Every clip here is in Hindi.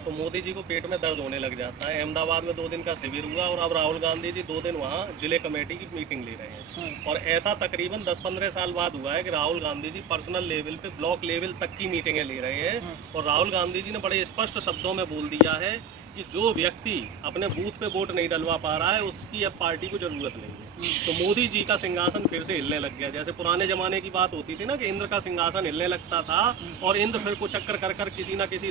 तो मोदी जी को पेट में दर्द होने लग जाता है। अहमदाबाद में 2 दिन का शिविर हुआ और अब राहुल गांधी जी 2 दिन वहाँ जिले कमेटी की मीटिंग ले रहे हैं। और ऐसा तकरीबन 10-15 साल बाद हुआ है कि राहुल गांधी जी पर्सनल लेवल पे ब्लॉक लेवल तक की मीटिंगें ले रहे हैं। और राहुल गांधी जी ने बड़े स्पष्ट शब्दों में बोल दिया है कि जो व्यक्ति अपने बूथ पे वोट नहीं डलवा पा रहा है उसकी अब पार्टी को जरूरत नहीं है। तो मोदी जी का सिंहासन फिर से हिलने लग गया। जैसे पुराने जमाने की बात होती थी ना कि इंद्र का सिंहासन हिलने लगता था और इंद्र फिर को चक्कर कर कर किसी ना किसी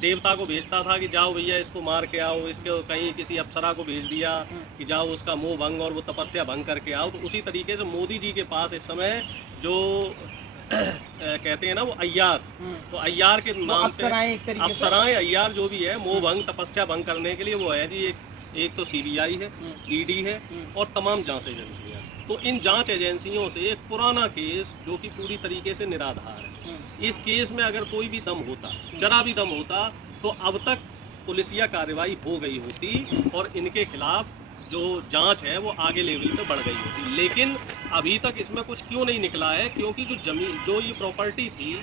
देवता को भेजता था कि जाओ भैया इसको मार के आओ, इसके कहीं किसी अप्सरा को भेज दिया कि जाओ उसका मोह भंग और वो तपस्या भंग करके आओ। तो उसी तरीके से मोदी जी के पास इस समय जो कहते हैं ना वो अय्यार, तो अय्यार के नाम पे अप्सराएं अय्यार जो भी है मोह भंग तपस्या भंग करने के लिए वो है जी। एक तो सीबीआई है, ईडी है और तमाम जांच एजेंसियां। तो इन जांच एजेंसियों से एक पुराना केस जो कि पूरी तरीके से निराधार है, इस केस में अगर कोई भी दम होता, जरा भी दम होता, तो अब तक पुलिसिया कार्रवाई हो गई होती और इनके खिलाफ जो जांच है वो आगे लेवल पे बढ़ गई होती। लेकिन अभी तक इसमें कुछ क्यों नहीं निकला है? क्योंकि जो जमीन, जो ये प्रॉपर्टी थी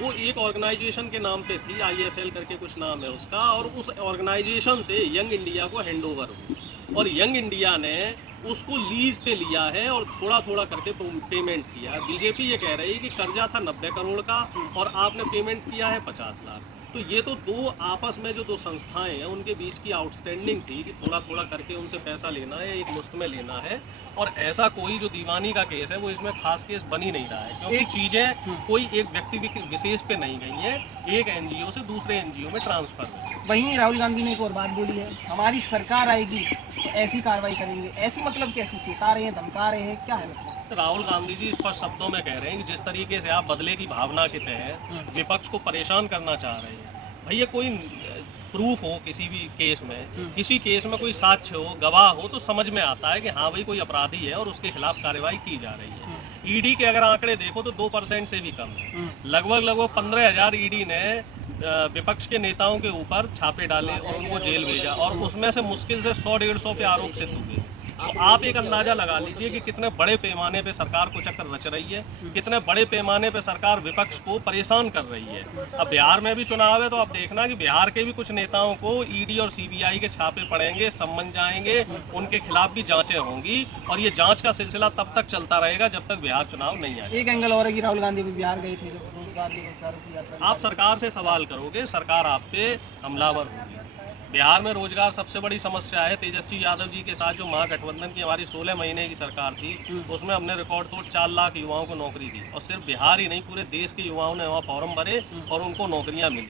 वो एक ऑर्गेनाइजेशन के नाम पे थी, IFL करके कुछ नाम है उसका, और उस ऑर्गेनाइजेशन से यंग इंडिया को हैंडओवर हुई और यंग इंडिया ने उसको लीज पे लिया है और थोड़ा थोड़ा करके पेमेंट किया। बीजेपी ये कह रही है कि कर्जा था 90 करोड़ का और आपने पेमेंट किया है 50 लाख। तो ये तो दो आपस में जो दो संस्थाएं हैं उनके बीच की आउटस्टैंडिंग थी कि थोड़ा थोड़ा करके उनसे पैसा लेना है, एक मुश्त में लेना है। और ऐसा कोई जो दीवानी का केस है वो इसमें खास केस बन ही नहीं रहा है, क्योंकि चीज़ें कोई एक व्यक्ति विशेष पे नहीं गई है, एक NGO से दूसरे NGO में ट्रांसफर है। वहीं राहुल गांधी ने एक और बात बोली है, हमारी सरकार आएगी तो ऐसी कार्रवाई करेंगे। ऐसी मतलब कैसी? चेता रहे हैं, धमका रहे हैं, क्या है मतलब? राहुल गांधी जी स्पष्ट शब्दों में कह रहे हैं कि जिस तरीके से आप बदले की भावना के तहत विपक्ष को परेशान करना चाह रहे हैं, भैया कोई प्रूफ हो किसी भी केस में, किसी केस में कोई साक्ष्य हो, गवाह हो, तो समझ में आता है कि हाँ भाई कोई अपराधी है और उसके खिलाफ कार्रवाई की जा रही है। ईडी के अगर आंकड़े देखो तो 2% से भी कम है। लगभग 15,000 ईडी ने विपक्ष के नेताओं के ऊपर छापे डाले और उनको जेल भेजा और उसमें से मुश्किल से 100-150 पे आरोप सिद्ध हुए। तो आप एक अंदाजा लगा लीजिए कि कितने बड़े पैमाने पे सरकार को चक्कर रच रही है, कितने बड़े पैमाने पे सरकार विपक्ष को परेशान कर रही है। अब बिहार में भी चुनाव है तो आप देखना कि बिहार के भी कुछ नेताओं को ईडी और CBI के छापे पड़ेंगे, सम्मन जाएंगे, उनके खिलाफ भी जांचें होंगी और ये जांच का सिलसिला तब तक चलता रहेगा जब तक बिहार चुनाव नहीं आए। एक एंगल और है कि राहुल गांधी भी बिहार गए थे, आप सरकार से सवाल करोगे, सरकार आप पे हमलावर होगी। बिहार में रोजगार सबसे बड़ी समस्या है। तेजस्वी यादव जी के साथ जो महागठबंधन की हमारी 16 महीने की सरकार थी उसमें हमने रिकॉर्ड तोड़ 4 लाख युवाओं को नौकरी दी और सिर्फ बिहार ही नहीं पूरे देश के युवाओं ने वहाँ फॉर्म भरे और उनको नौकरियाँ मिली।